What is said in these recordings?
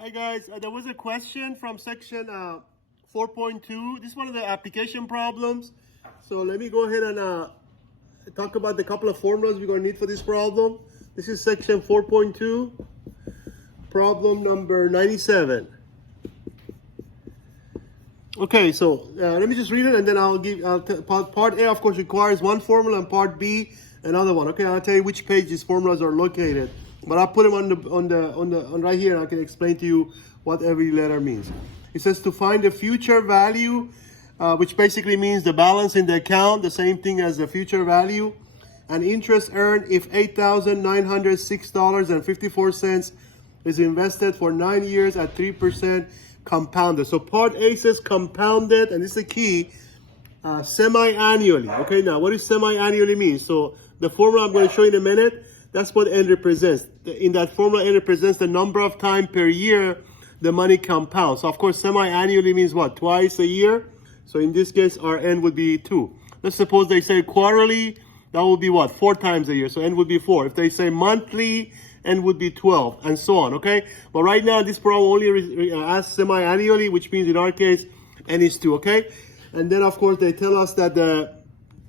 Hi guys, there was a question from section 4.2. This is one of the application problems. So let me go ahead and talk about the couple of formulas we're going to need for this problem. This is section 4.2, problem number 97. Okay, so let me just read it and then part A of course requires one formula and part B another one. Okay, I'll tell you which page these formulas are located. But I'll put them on right here and I can explain to you what every letter means. It says to find the future value, which basically means the balance in the account, the same thing as the future value, and interest earned if $8,906.54 is invested for 9 years at 3% compounded. So part A says compounded, and this is the key, semi-annually. Okay, now what does semi-annually mean? So the formula I'm going to show you in a minute, that's what N represents. In that formula, N represents the number of times per year the money compounds. So of course, semi-annually means what? Twice a year. So in this case, our N would be 2. Let's suppose they say quarterly, that would be what? 4 times a year. So N would be 4. If they say monthly, N would be 12, and so on, okay? But right now, this problem only asks semi-annually, which means in our case, N is 2, okay? And then of course, they tell us that the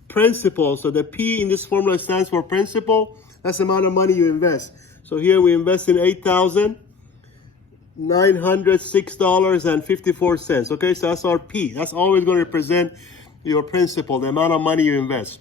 principal, so the P in this formula stands for principal. That's the amount of money you invest. So here we invest in $8,906.54. Okay, so that's our P. That's always going to represent your principal, the amount of money you invest.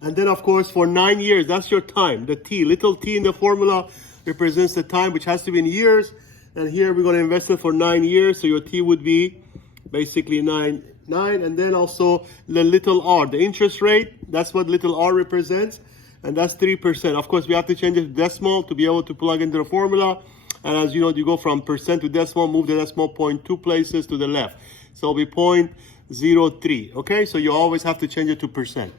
And then, of course, for 9 years, that's your time. The T, little t in the formula represents the time, which has to be in years. And here we're going to invest it for 9 years. So your T would be basically 9. And then also the little r, the interest rate, that's what little r represents. And that's 3%. Of course, we have to change it to decimal to be able to plug into the formula. And as you know, you go from percent to decimal, move the decimal point 2 places to the left. So it'll be 0.03. Okay, so you always have to change it to percent.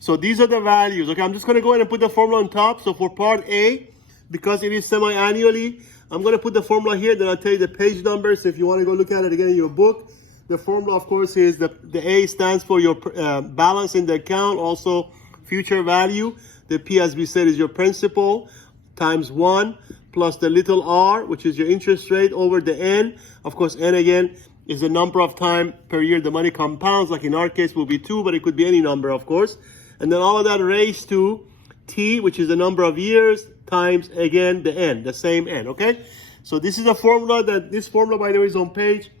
So these are the values. Okay, I'm just going to go ahead and put the formula on top. So for part A, because it is semi-annually, I'm going to put the formula here. Then I'll tell you the page numbers if you want to go look at it again in your book. The formula, of course, is the A stands for your balance in the account, also future value. The P, as we said, is your principal times 1 plus the little r, which is your interest rate, over the N. Of course, N again is the number of time per year the money compounds. Like in our case will be 2, but it could be any number, of course. And then all of that raised to T, which is the number of years, times, again, the N, the same N, okay? So this is a formula this formula, by the way, is on page,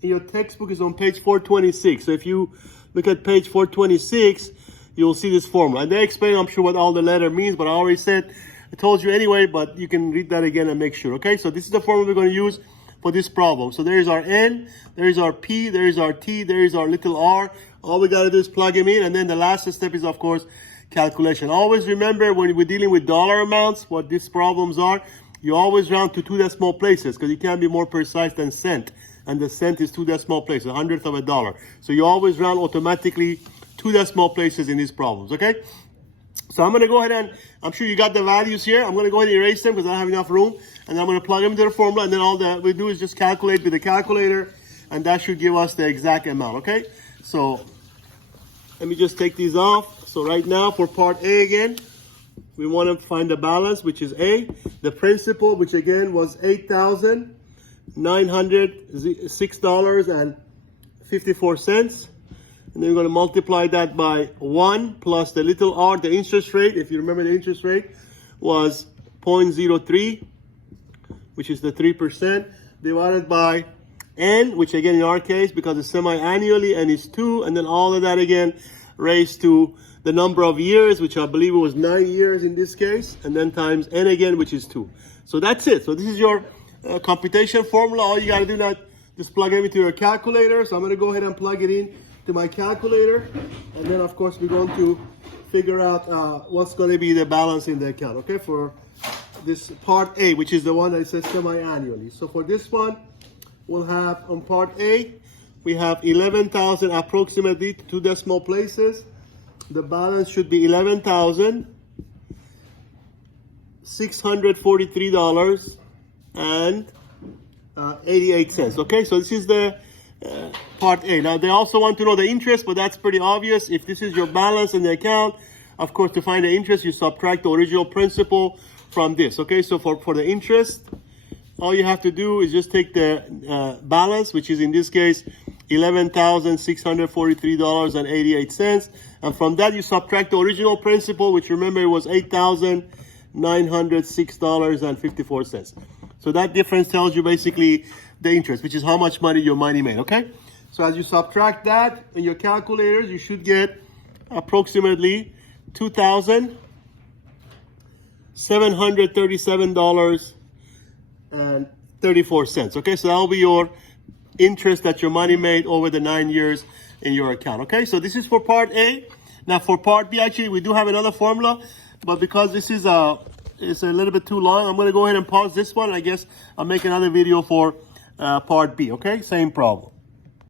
in your textbook is on page 426. So if you look at page 426, you'll see this formula. And they explain, I'm sure, what all the letter means, but I already said, I told you anyway, but you can read that again and make sure, okay? So this is the formula we're going to use for this problem. So there is our N, there is our P, there is our T, there is our little r. All we got to do is plug them in, and then the last step is, of course, calculation. Always remember, when we're dealing with dollar amounts, what these problems are, you always round to 2 decimal places, because you can't be more precise than cent. And the cent is 2 decimal places, 100th of a dollar. So you always round automatically 2 decimal places in these problems, okay? So I'm going to go ahead and, I'm sure you got the values here. I'm going to go ahead and erase them because I don't have enough room. And I'm going to plug them into the formula. And then all that we do is just calculate with the calculator. And that should give us the exact amount, okay? So let me just take these off. So right now for part A again, we want to find the balance, which is A. The principal, which again was $8,906.54. And then we're going to multiply that by 1 plus the little r, the interest rate. If you remember, the interest rate was 0.03, which is the 3%, divided by N, which again in our case, because it's semi-annually, N is 2. And then all of that again raised to the number of years, which I believe it was 9 years in this case. And then times N again, which is 2. So that's it. So this is your computation formula. All you got to do now, just plug it into your calculator. So I'm going to go ahead and plug it in to my calculator, and then of course we're going to figure out what's going to be the balance in the account, okay, for this part A, which is the one that says semi-annually. So for this one, we'll have on part A, we have 11,000 approximately, 2 decimal places. The balance should be $11,643.88. Okay, so this is the part A. Now they also want to know the interest, but that's pretty obvious. If this is your balance in the account, of course, to find the interest, you subtract the original principal from this. Okay, so for the interest, all you have to do is just take the balance, which is in this case $11,643.88, and from that you subtract the original principal, which remember it was $8,906.54. So that difference tells you basically the interest, which is how much money your money made. Okay, so as you subtract that in your calculators, you should get approximately $2,737.34. Okay, so that'll be your interest that your money made over the 9 years in your account. Okay, so this is for part A. Now for part B, actually we do have another formula, but because this is it's a little bit too long, I'm going to go ahead and pause this one. I guess I'll make another video for part B. Okay, same problem.